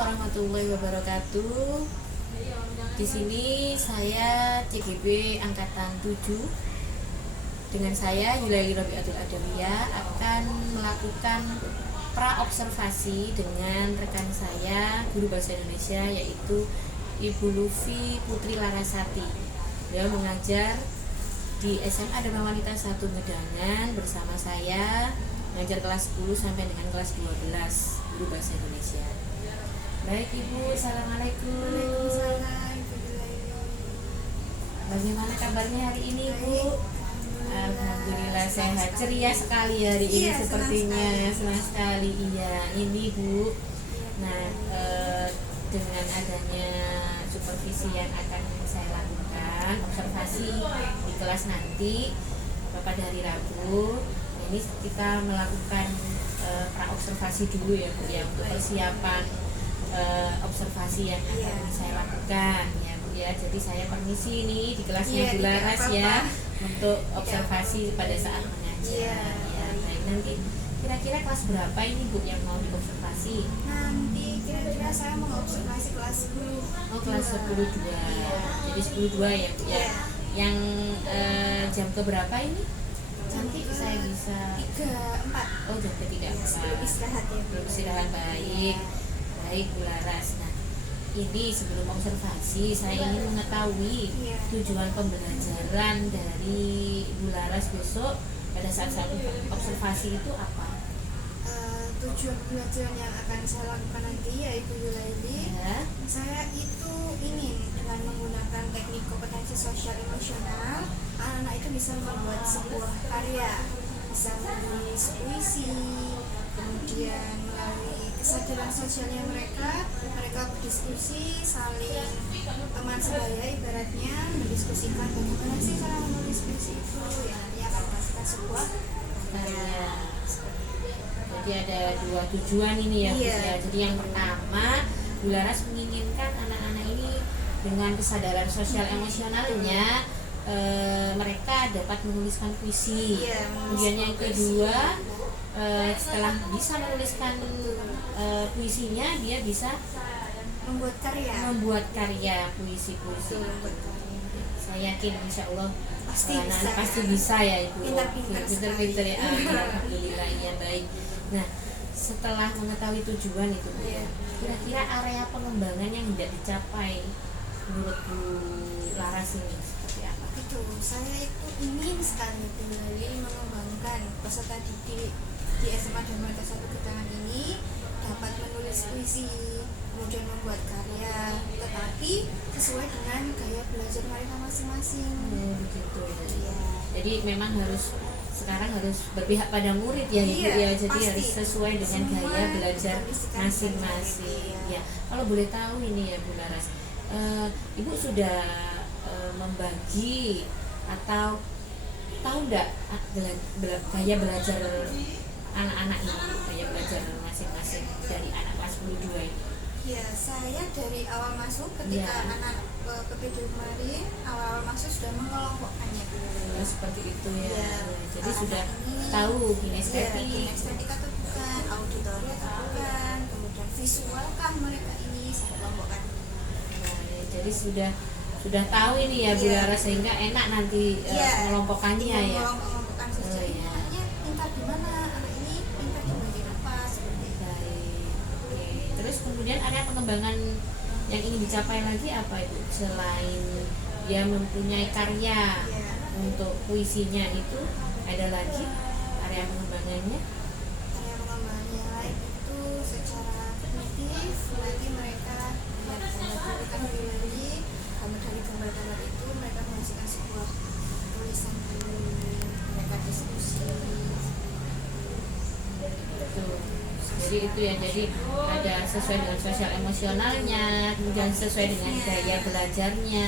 warahmatullahi wabarakatuh. Di sini saya CGB angkatan 7 dengan saya Yulaili Robiatul Adawiyah akan melakukan praobservasi dengan rekan saya guru bahasa Indonesia yaitu Ibu Lufi Putri Larasati. Beliau mengajar di SMA Dharma Wanita 1 Medangan bersama saya, mengajar kelas 10 sampai dengan kelas 12 guru bahasa Indonesia. Baik Ibu, Assalamualaikum. Waalaikumsalam. Bagaimana kabarnya hari ini Ibu? Alhamdulillah sehat, ceria sekali hari ini sepertinya, senang sekali. Iya, ini Bu. Nah, dengan adanya supervisi yang akan saya lakukan, observasi di kelas nanti pada hari Rabu, ini kita melakukan praobservasi dulu ya Bu ya, untuk persiapan observasi yang akan saya lakukan ya Bu ya. Jadi saya permisi nih di kelasnya Bu Laras ya untuk observasi pada saat mengajar ya. Baik, nanti kira-kira kelas berapa ini Bu yang mau diobservasi? Nanti kira-kira saya mau observasi kelas 10. Oh, kelas 10-2. Jadi 10-2 ya Bu ya. Yang jam keberapa ini? Nanti saya bisa 3-4. Oh, jam ke-3. Sebelum istirahat ya. Belum istirahat, baik. Baik Bu Laras. Nah, ini sebelum observasi saya ingin mengetahui tujuan pembelajaran dari Bu Laras besok pada saat observasi itu apa? Tujuan pembelajaran yang akan saya lakukan nanti ya Ibu Yulaili, saya itu ingin dengan menggunakan teknik kompetensi sosial emosional, anak-anak itu bisa membuat sebuah karya, bisa menulis puisi, kemudian melalui kesadaran sosialnya mereka berdiskusi, saling teman sebaya ibaratnya, mendiskusikan bagaimana sih cara menulis puisi itu, ya nanti akan menghasilkan sebuah karya. Jadi ada dua tujuan ini ya Bu ya. Jadi yang pertama, Bu Laras menginginkan anak-anak ini dengan kesadaran sosial emosionalnya mereka dapat menuliskan puisi. Kemudian yang kedua, setelah bisa menuliskan puisinya, dia bisa membuat karya puisi-puisi. Saya yakin insya Allah anak-anak pasti bisa ya Ibu. Pintar-pintar ya. Alhamdulillah, ya baik. Nah, setelah mengetahui tujuan itu Bu, kira-kira area pengembangan yang tidak dicapai menurut Bu Laras ini seperti apa? Itu saya itu ingin sekali mengembangkan peserta didik di SMA Dharma Wanita 1 Medangan ini dapat menulis puisi, kemudian membuat karya, tetapi sesuai dengan gaya belajar mereka masing-masing. Begitu ya. Jadi memang sekarang harus berpihak pada murid ya Ibu ya. Jadi pasti harus sesuai dengan gaya belajar masing-masing. Ya. Kalau boleh tahu ini ya Bu Laras, Ibu sudah membagi atau tahu enggak gaya belajar anak-anak ini, gaya belajar masing-masing dari anak kelas 10-2 ini? Ya, saya dari awal masuk ketika anak PPD kemarin, awal masuk sudah mengelompokkannya. Seperti itu ya. Jadi sudah ini, tahu kinestetik atau bukan, auditori atau bukan, kemudian visual kah mereka ini, saya kelompokkan. Jadi sudah tahu ini ya Bu Laras, sehingga enak nanti mengelompokkannya ya. Mengelompokkan saja. Ini anaknya pintar di mana, anak ini pintar di bagian apa, seperti itu. Baik. Terus kemudian area pengembangan yang ingin dicapai lagi apa itu? Selain dia mempunyai karya untuk puisinya, itu ada lagi area pengembangannya? Area pengembangannya lain itu secara kognitif, nanti mereka dari gambar-gambar itu mereka menghasilkan sebuah tulisan dulu, mereka diskusi. Jadi itu ya, jadi ada sesuai dengan sosial emosionalnya, kemudian sesuai dengan gaya belajarnya.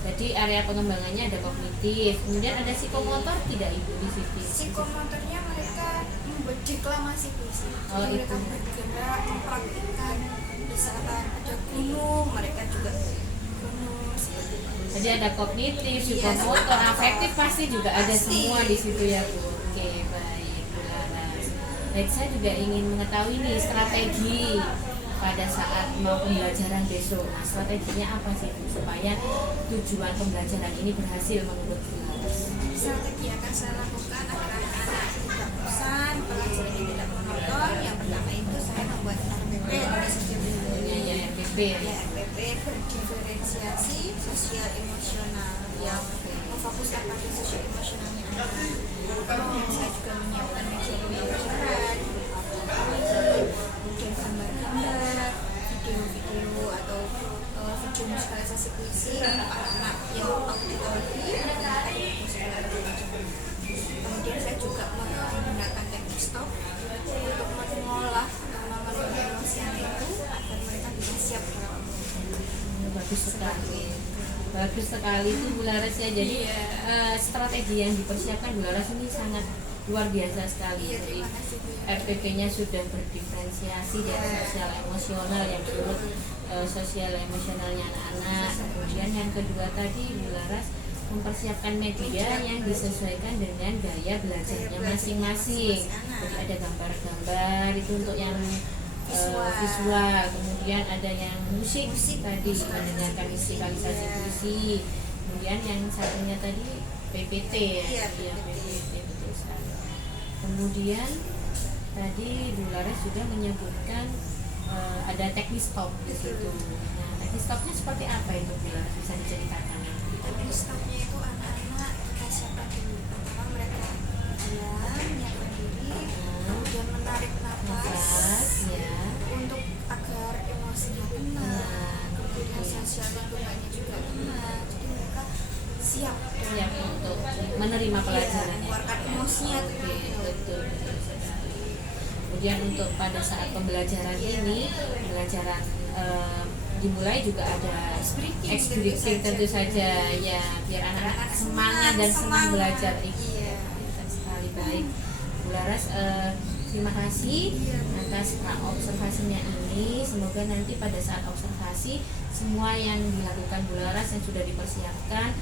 Jadi area pengembangannya ada kognitif, kemudian ada psikomotor tidak Ibu di situ? Psikomotornya mereka membuat deklamasi puisi. Mereka bergerak, mempraktikkan, misalkan ada gunung, mereka juga gunung seperti itu. Jadi ada kognitif, psikomotor, afektif pasti juga ada semua di situ ya Bu. Oke, baik Bu Laras. Baik, saya juga ingin mengetahui nih strategi pada saat mau pembelajaran besok. Nah, strateginya apa sih Bu, supaya tujuan pembelajaran ini berhasil menurut Bu Laras? Strategi yang akan saya lakukan agar anak-anak tidak bosan, pelajaran ini tidak monoton. Yang pertama itu saya membuat RPP ya RPP ya RPP berdiferensiasi sosial emosional yang memfokuskan pada sosial emosionalnya anak. Kemudian saya juga menyiapkan media pembelajaran, kemudian gambar-gambar, video-video atau video musikalisasi puisi untuk anak-anak yang auditory. Kemudian saya juga menggunakan teknik stop untuk mengolah atau mengelola emosi anak itu agar mereka bisa siap. Bagus sekali itu Bu Laras ya. Jadi strategi yang dipersiapkan Bu Laras ini sangat luar biasa sekali. Jadi RPP-nya sudah berdiferensiasi dari sosial emosional yang menurut sosial emosionalnya anak-anak. Kemudian yang kedua tadi Bu Laras mempersiapkan media yang disesuaikan dengan gaya belajarnya masing-masing. Jadi ada gambar-gambar itu untuk yang visual, kemudian ada yang musik tadi mendengarkan musikalisasi puisi, kemudian yang satunya tadi PPT ya, PPT betul sekali. Kemudian tadi Bu Laras juga menyebutkan ada teknik stop di situ. Nah, teknik stopnya seperti apa itu Bu Laras, bisa diceritakan? Teknik stopnya itu anak-anak kita siapkan dulu. Pertama mereka diam, menyiapkan diri, kemudian menarik nafas untuk agar emosinya tenang, kemudian sosial lingkungannya juga tenang. Jadi mereka siap untuk menerima pelajaran, mengeluarkan emosinya betul. Kemudian untuk pada saat pembelajaran ini, pembelajaran dimulai juga ada ice breaking tentu saja ya, biar anak-anak semangat dan senang belajar. Sekali baik Bu Laras, terima kasih atas observasinya ini. Semoga nanti pada saat observasi semua yang dilakukan Bu Laras yang sudah dipersiapkan,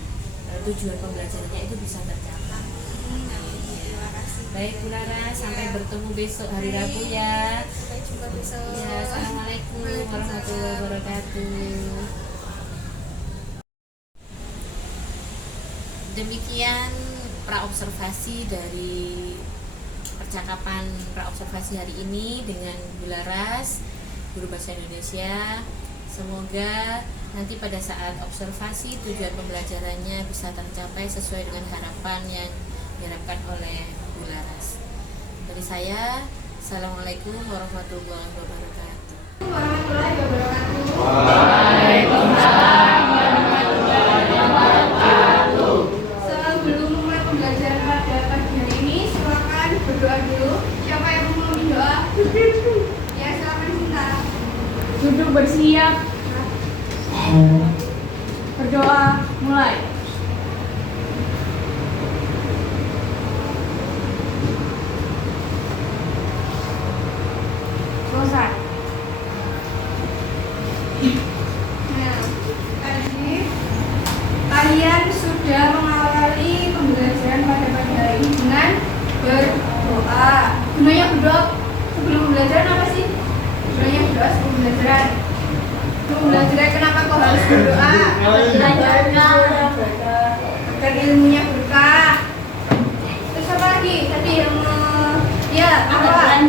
tujuan pembelajarannya itu bisa tercapai. Baik Bu Laras, sampai bertemu besok hari Rabu ya. Sampai jumpa besok. Ya, assalamualaikum warahmatullahi wabarakatuh. Demikian praobservasi dari percakapan praobservasi hari ini dengan Bu Laras, guru bahasa Indonesia. Semoga nanti pada saat observasi tujuan pembelajarannya bisa tercapai sesuai dengan harapan yang diharapkan oleh Bu Laras. Dari saya, assalamualaikum warahmatullahi wabarakatuh. Waalaikumsalam warahmatullahi wabarakatuh. Sebelum mulai pembelajaran pada pagi hari ini, silakan berdoa dulu. Siapa yang mau memimpin doa? Ya, silakan Sinta. Duduk bersiap. Berdoa, mulai. Selesai. Nah, tadi kalian sudah mengawali pembelajaran pada pagi hari ini dengan berdoa. Gunanya berdoa sebelum pembelajaran apa sih? Gunanya berdoa sebelum pembelajaran. Sebelum belajar kenapa kau harus berdoa? Agar ilmunya berkah. Terus apa lagi? Tadi yang apa?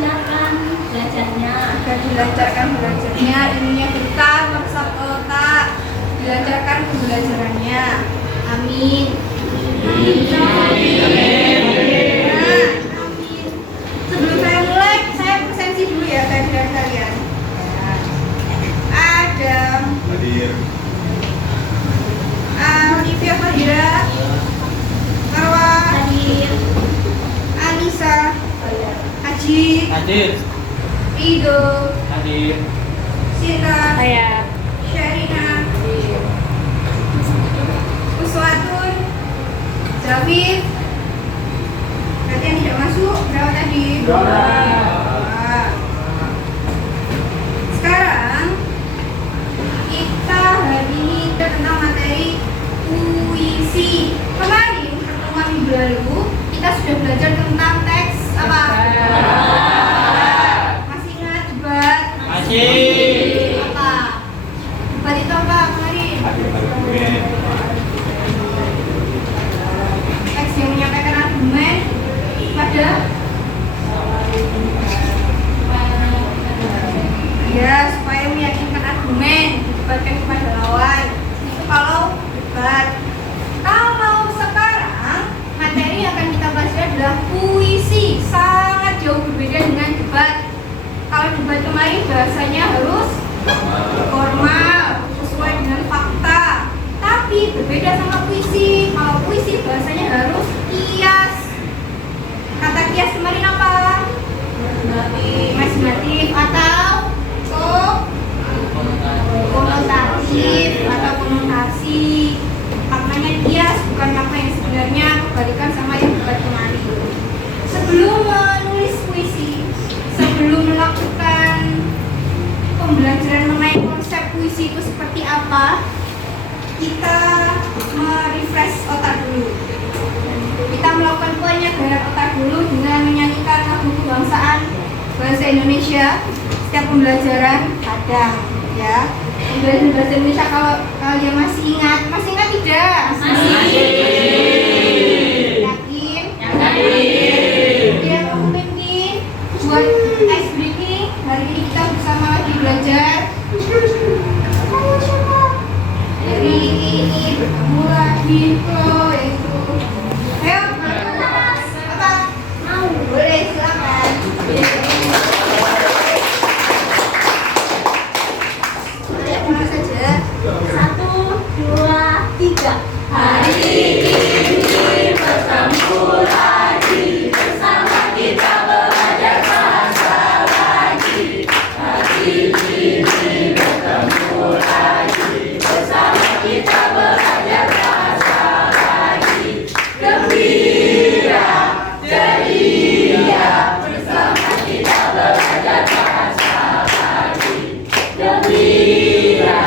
Agar dilancarkan belajarnya, ilmunya berkah, meresap ke otak, dilancarkan pembelajarannya. Amin. Sebelum saya mulai, saya presensi dulu ya kehadiran kalian. Ada Hadir. Olivia Fadira, Marwa, Anissa, Haji, Hadir. Rido, Hadir. Sinta, Sherina, Uswatun, David. Berarti yang tidak masuk berapa tadi? Dua. Sekarang kita hari ini tentang materi puisi. Kemarin pertemuan minggu lalu kita sudah belajar tentang teks apa? Masih ingat debat? Masih. ini bahasanya harus formal, sesuai dengan fakta. Tapi berbeda sama puisi. Kalau puisi bahasanya harus kias. Kata kias kemarin apa? Imajinatif atau konotatif atau konotasi. Maknanya kias, bukan makna yang sebenarnya, kebalikan sama yang debat kemarin. Sebelum menulis puisi, sebelum melakukan pembelajaran mengenai konsep puisi itu seperti apa, kita merefresh otak dulu. Kita melakukan penyegaran otak dulu dengan menyanyikan lagu kebangsaan bahasa Indonesia setiap pembelajaran kadang, ya. Pembelajaran bahasa Indonesia kalau kalian masih ingat tidak? Masih. Yakin? Yakin. Dia mau pimpin buat ice breaking. Hari ini kita bersama lagi belajar. Halo siapa? Hari ini bertemu lagi Flo yaitu. Ayo, apa? Mau? Boleh, silakan. Ayo, mulai saja. 1, 2, 3. Hari ini bertemu lagi bersama kita belajar bahasa lagi. Hari ini bertemu lagi bersama kita belajar bahasa lagi. Gembira, ceria, bersama kita belajar bahasa lagi. Gembira,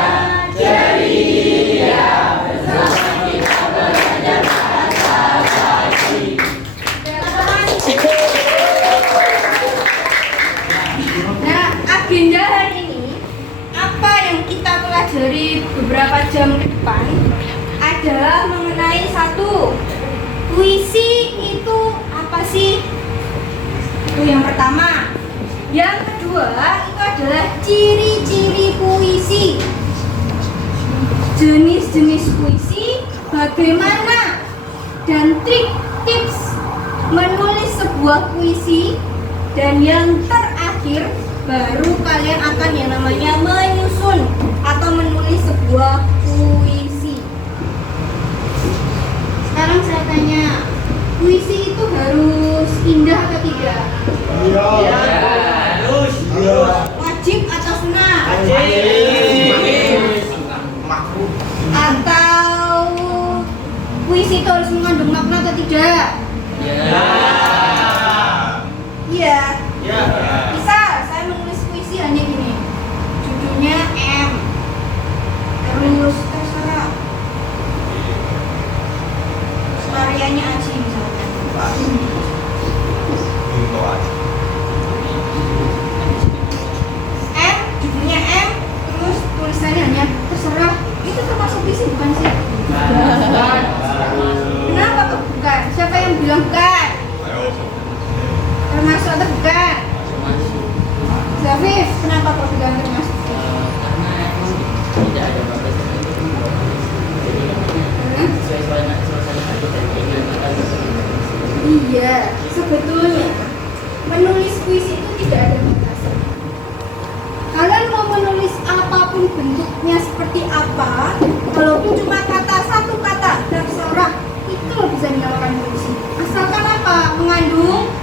ceria, bersama kita belajar bahasa lagi. Nah, agenda hari ini, apa yang kita pelajari beberapa jam ke depan adalah mengenai satu, puisi itu apa sih? Itu yang pertama. Yang kedua, itu adalah ciri-ciri puisi. Jenis-jenis puisi, bagaimana dan trik tips menulis sebuah puisi, dan yang terakhir baru kalian akan yang namanya menyusun atau menulis sebuah puisi. Sekarang saya tanya, puisi itu harus indah atau tidak? Harus. Wajib atau sunnah? Makruh. Atau puisi itu harus mengandung makna atau tidak? Iya. Misal saya menulis puisi hanya gini, judulnya M, terus terserah karyanya Aji misalkan. M, judulnya M, terus tulisannya hanya terserah. Itu termasuk puisi bukan sih? Kenapa kok bukan? Siapa yang bilang bukan? Termasuk atau bukan? Zafif, kenapa kok bilang termasuk? Karena tidak ada batas tertentu. Jadi sesuai suasana hati dan keinginan kita. Iya, sebetulnya menulis puisi itu tidak ada batasan. Kalian mau menulis apapun bentuknya seperti apa, walaupun cuma satu kata, terserah, itu bisa dinamakan puisi. Asalkan apa? Mengandung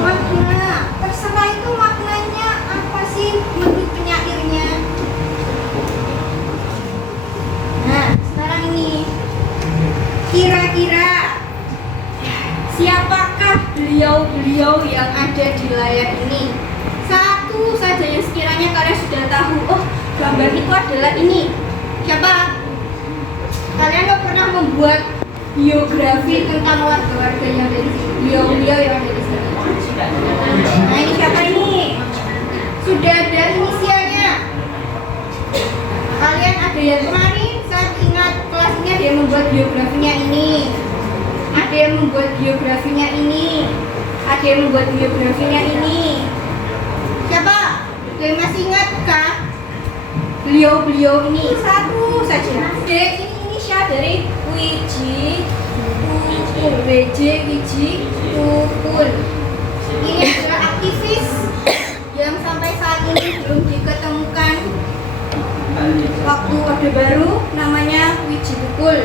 makna. Terserah itu maknanya apa sih menurut penyairnya? Nah, sekarang ini kira-kira siapakah beliau-beliau yang ada di layar ini? Satu saja yang sekiranya kalian sudah tahu, oh gambar itu adalah ini. Siapa? Kalian gak pernah membuat biografi tentang warga-warga yang ada di sini, beliau-beliau yang ada di sini. Nah, ini siapa ini? Sudah ada inisialnya. Kalian ada yang kemarin saat ingat kelas ini ada yang membuat biografinya ini, ada yang membuat biografinya ini, ada yang membuat biografinya ini. Siapa? Kalian masih ingat kah? Beliau-beliau ini satu saja. Ini inisial dari Wiji Tukul. Wiji Tukul. Ini adalah aktivis yang sampai waktu Orde Baru namanya Wiji Tukul.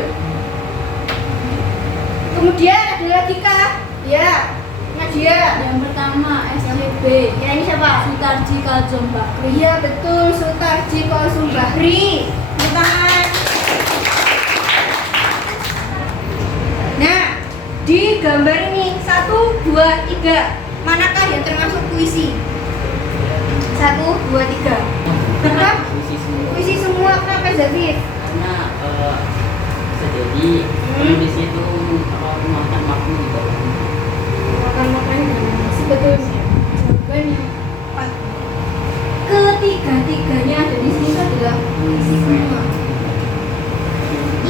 Kemudian ada lagi kah? Ya, Nadia. Yang pertama SCB. Ya, ini siapa? Sutarji Kalzom Bakri. Iya betul, Sutarji Kalsum Bahri. Tangan. Nah, di gambar ini 1, 2, 3. Manakah yang termasuk puisi? 1, 2, 3. Kenapa? Puisi semua. Puisi semua, kenapa Zafir? Karena bisa jadi penulisnya itu memakan makna di bawah. Makan-makan sebetulnya jawabannya empat. Ketiga-tiganya ada di sini itu adalah puisi semua.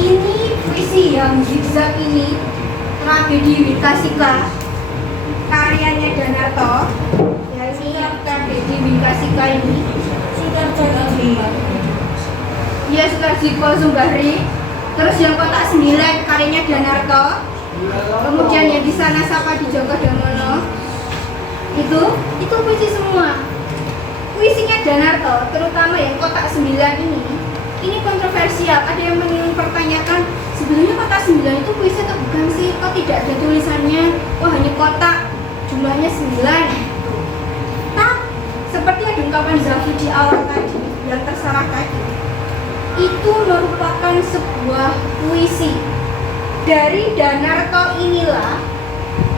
Ini puisi yang zigzag ini tragedi Witasika karyanya Danarto. Ya, ini tragedi Witasika ini Iya, Sutarji Kalsum Bahri. Terus yang kotak 9 karyanya Danarto. Kemudian yang di sana Sapa di Joko Damono. Itu puisi semua. Puisinya Danarto, terutama yang kotak 9 ini kontroversial. Ada yang mempertanyakan sebenarnya kotak 9 itu puisi atau bukan sih? Kok tidak ada tulisannya? Wah, hanya kotak, jumlahnya 9. Tapi seperti ada ungkapan Zafi di awal tadi, yang terserah tadi, itu merupakan sebuah puisi. Dari Danarto inilah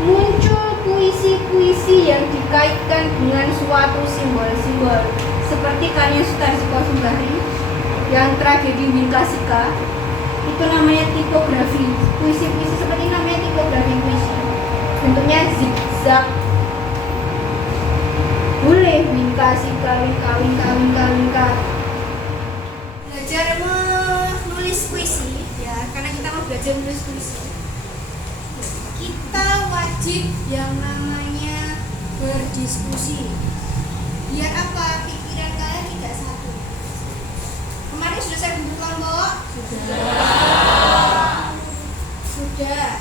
muncul puisi-puisi yang dikaitkan dengan suatu simbol-simbol seperti karya Sutarji Kalsum Bahri yang tragedi Winkasika. Itu namanya tipografi. Puisi-puisi seperti ini namanya tipografi puisi. Bentuknya zigzag. Boleh Winkasika, Winka. Belajar menulis puisi ya, karena kita mau belajar menulis puisi. Kita wajib yang namanya berdiskusi. Biar apa? Pikiran kalian tidak satu. Kemarin sudah saya bentuk kelompok? Sudah.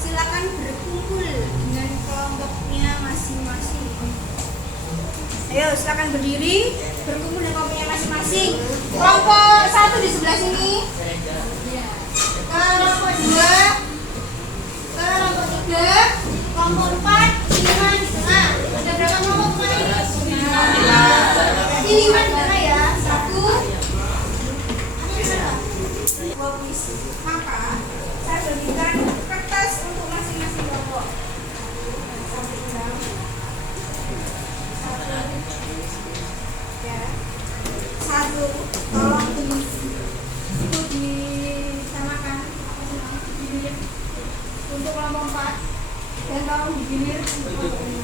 Silakan berkumpul dengan kelompoknya masing-masing. Ayo, silakan berdiri, berkumpul dengan kelompoknya masing-masing. Kelompok 1 di sebelah sini. Kelompok 2, kelompok 3, kelompok 4, 5 di tengah. Ada berapa kelompok kemarin? 5 di tengah ya. 1. Dua puisi. Maka saya berikan kertas untuk masing-masing kelompok. Ya. 1, tolong disamakan untuk kelompok 4 dan tolong digilir untuk kelompok 5.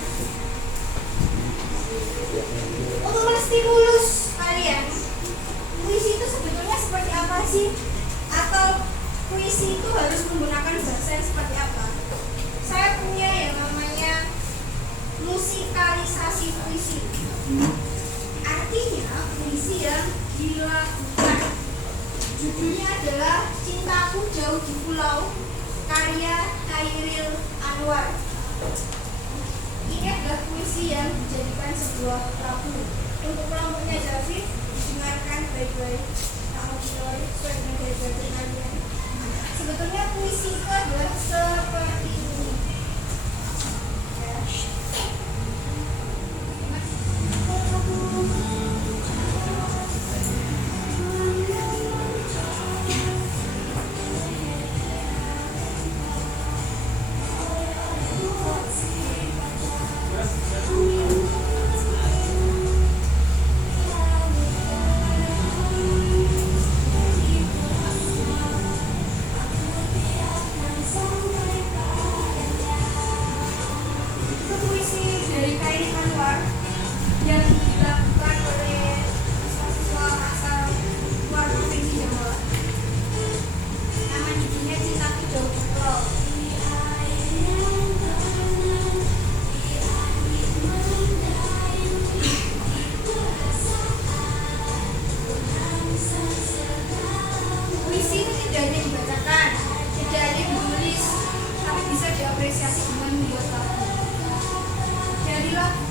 Untuk menstimulus kalian, puisi itu sebetulnya seperti apa sih? Atau puisi itu harus menggunakan bahasa yang seperti apa? Saya punya yang namanya musikalisasi puisi. Artinya puisi yang dilakukan. Judulnya adalah Cintaku Jauh di Pulau, karya Khairil Anwar. Ini adalah puisi yang dijadikan sebuah lagu. Untuk kelompoknya David, dengarkan baik-baik. Kamu Joy, sesuai dengan gaya kalian. Sebetulnya puisi itu adalah seperti ini. Ya.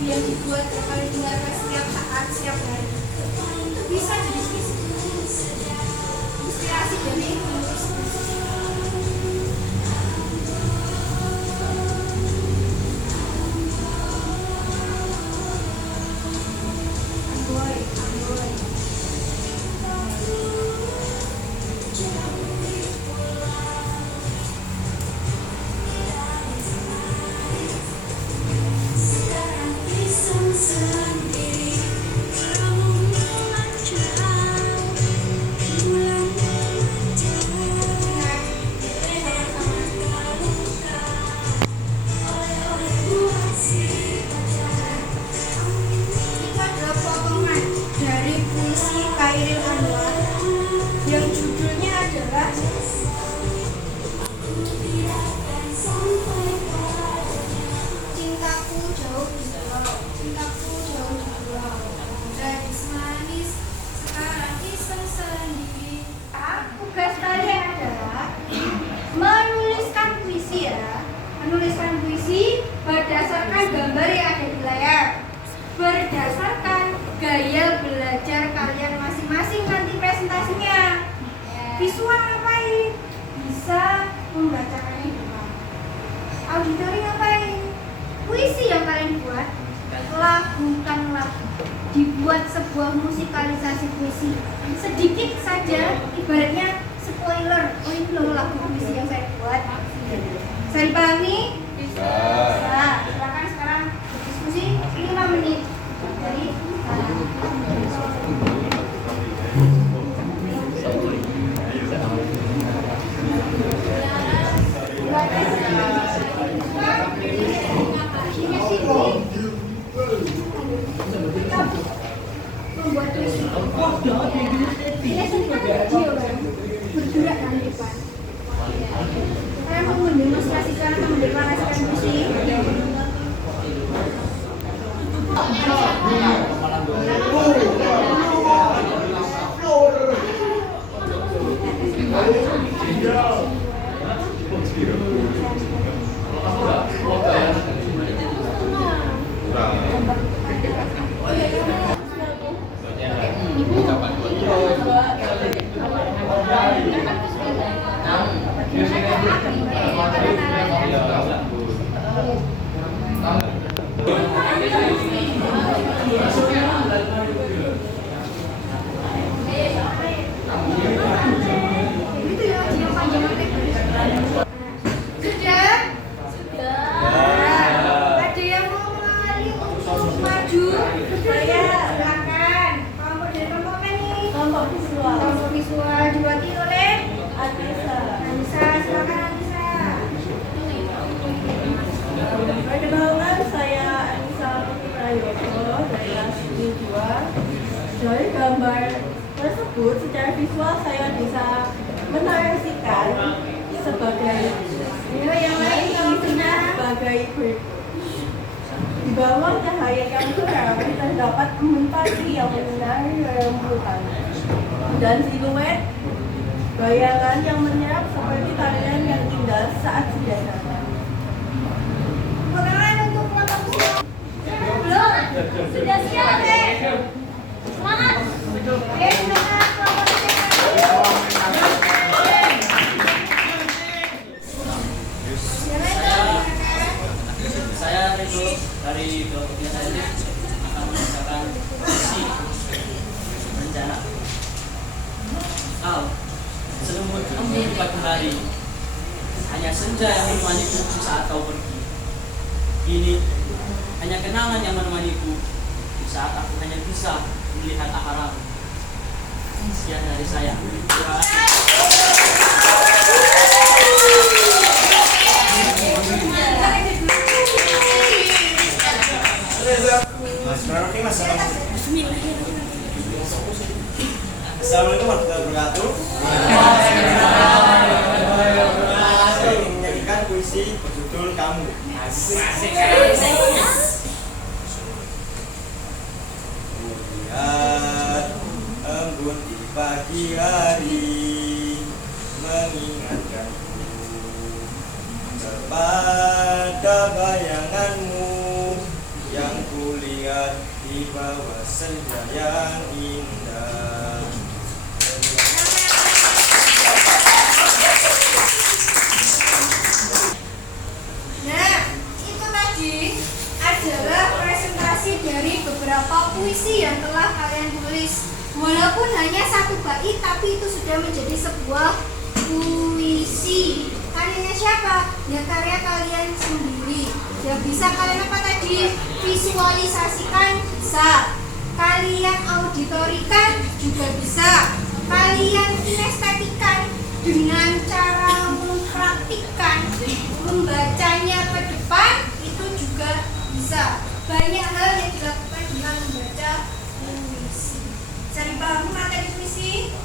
yang dibuat bakal didengarkan setiap saat, setiap hari. bisa jadi inspirasi dari penulis. Menuliskan puisi berdasarkan gambar yang ada di layar, berdasarkan gaya belajar kalian masing-masing nanti presentasinya. Visual ngapain? Bisa membacakannya di rumah. Auditori ngapain? Puisi yang kalian buat lakukan lagu, dibuat sebuah musikalisasi puisi. Sedikit saja, ibaratnya spoiler. Oh ini loh lagu puisi yang saya buat. Bisa dipahami? Bisa. Silakan sekarang berdiskusi 5 menit. Jadi membuat puisi. Bergerak dari depan. Kalian mau mendemonstrasikan atau mendeklarasikan puisi? Dari gambar tersebut secara visual saya bisa menarasikan sebagai yang lain isinya sebagai di bawah cahaya yang terang terdapat mentari yang menyinari rembulan dan siluet bayangan yang menyerap seperti tarian yang indah saat senja datang. Pengenalan untuk kelompok belum? Sudah siap deh. Semangat. Oke, silakan kelompok Saya Rido dari kelompok saya akan membacakan puisi rencana. Kau selimut di pagi hari, hanya senja yang menemaniku saat kau pergi. Ini hanya kenangan yang menemaniku di saat aku hanya bisa melihat akaramu. Sekian dari saya. Terima kasih. Assalamualaikum warahmatullahi wabarakatuh. Saya ingin menyanyikan puisi berjudul Kamu. Melihat embun di pagi hari mengingatkanku kepada bayanganmu yang kulihat di bawah senja yang indah. Walaupun hanya satu bait, tapi itu sudah menjadi sebuah puisi. Karyanya siapa? Ya karya kalian sendiri. Ya bisa kalian apa tadi? Visualisasikan bisa. Kalian auditorikan juga bisa. Kalian kinestetikan dengan cara mempraktikkan, membacanya ke depan itu juga bisa. Banyak hal yang dilakukan dengan membaca puisi. Cari paham materi puisi?